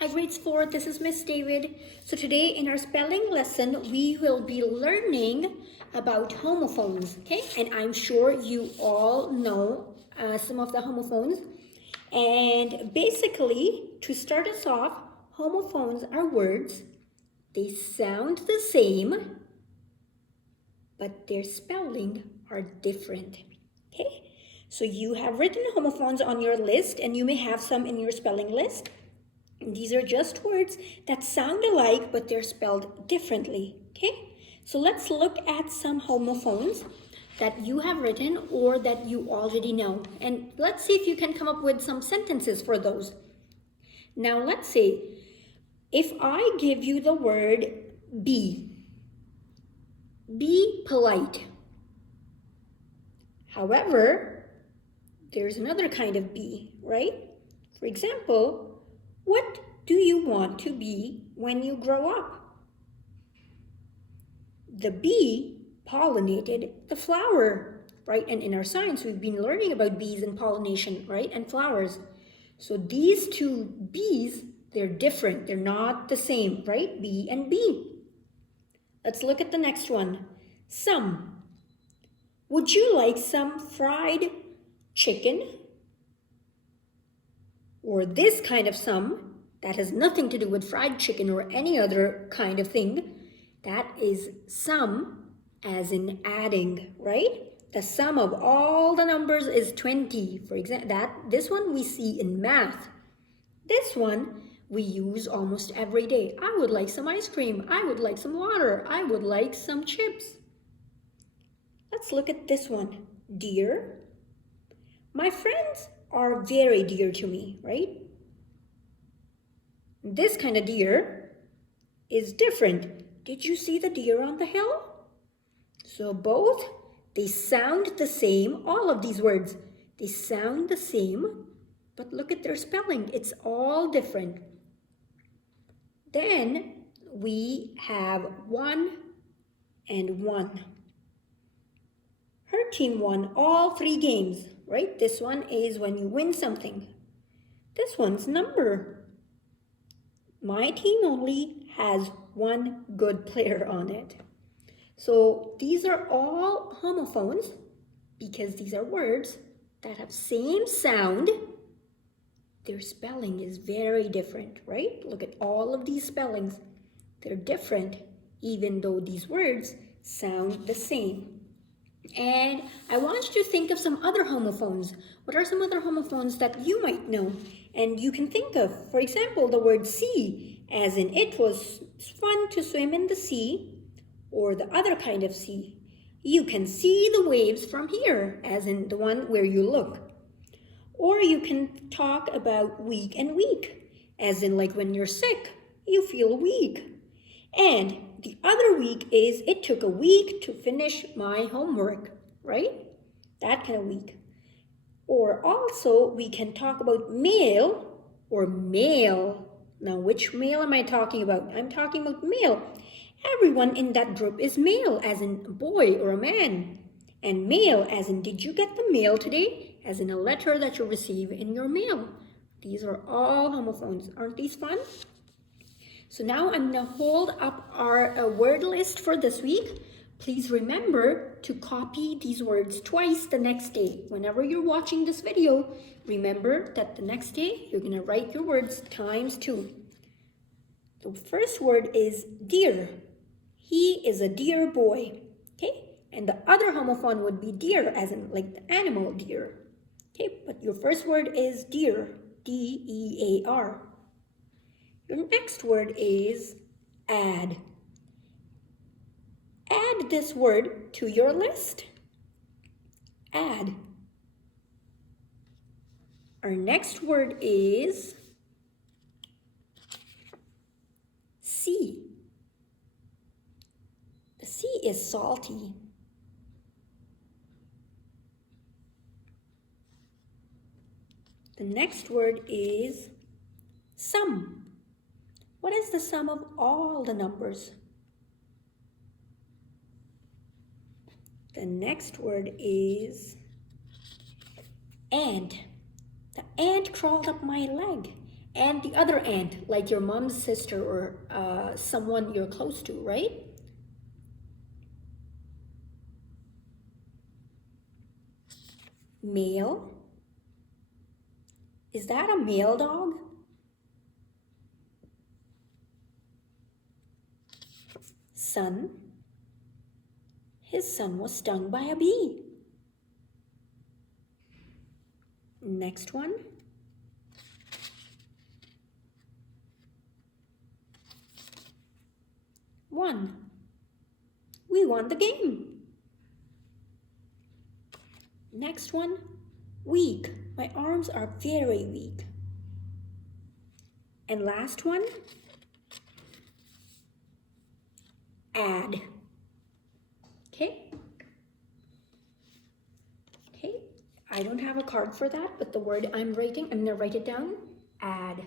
Hi grades 4, this is Miss David. So today in our spelling lesson, we will be learning about homophones, okay? And I'm sure you all know some of the homophones. And basically, to start us off, homophones are words. They sound the same, but their spelling are different, okay? So you have written homophones on your list, and you may have some in your spelling list. These are just words that sound alike, but they're spelled differently, okay? So let's look at some homophones that you have written or that you already know. And let's see if you can come up with some sentences for those. Now let's see, if I give you the word be polite. However, there's another kind of be, right? For example, what do you want to be when you grow up? The bee pollinated the flower, right? And in our science, we've been learning about bees and pollination, right? And flowers. So these two bees, they're different. They're not the same, right? Bee and bee. Let's look at the next one. Some. Would you like some fried chicken? Or this kind of some that has nothing to do with fried chicken or any other kind of thing. That is sum as in adding, right? The sum of all the numbers is 20. For example, this one we see in math. This one we use almost every day. I would like some ice cream. I would like some water. I would like some chips. Let's look at this one. Dear. My friends are very dear to me, right? This kind of deer is different. Did you see the deer on the hill? So both, they sound the same. All of these words, they sound the same, but look at their spelling. It's all different. Then we have 1 and 1. Her team won all 3 games, right? This one is when you win something. This one's number. My team only has 1 good player on it. So these are all homophones because these are words that have same sound. Their spelling is very different, right? Look at all of these spellings. They're different even though these words sound the same. And I want you to think of some other homophones. What are some other homophones that you might know and you can think of? For example, the word sea, as in it was fun to swim in the sea, or the other kind of sea. You can see the waves from here, as in the one where you look. Or you can talk about weak and weak, as in like when you're sick, you feel weak. And the other week is it took a week to finish my homework, right? That kind of week. Or also we can talk about male or male. Now, which male am I talking about? I'm talking about male. Everyone in that group is male, as in a boy or a man. And male, as in did you get the mail today? As in a letter that you receive in your mail. These are all homophones. Aren't these fun? So now I'm going to hold up our word list for this week. Please remember to copy these words twice the next day. Whenever you're watching this video, remember that the next day you're going to write your words times 2. The first word is dear. He is a dear boy. Okay? And the other homophone would be deer, as in like the animal deer. Okay? But your first word is dear. D-E-A-R. Your next word is add. Add this word to your list. Add. Our next word is sea. The sea is salty. The next word is sum. What is the sum of all the numbers? The next word is ant. The ant crawled up my leg. And the other aunt, like your mom's sister or someone you're close to, right? Male. Is that a male dog? Son. His son was stung by a bee. Next one. Won. We won the game. Next one. Weak. My arms are very weak. And last one. Add. Okay. Okay. I don't have a card for that, but the word I'm writing, I'm gonna write it down. Add.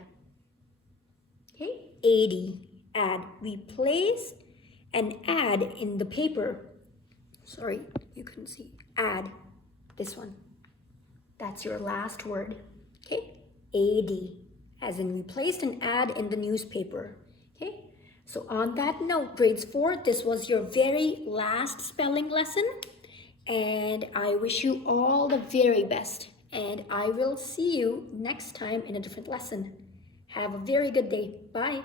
Okay. 80. Add. We place an ad in the paper. Sorry, you couldn't see. Add. This one. That's your last word. Okay. AD. As in we placed an ad in the newspaper. Okay. So on that note, grades 4, this was your very last spelling lesson. And I wish you all the very best. And I will see you next time in a different lesson. Have a very good day. Bye.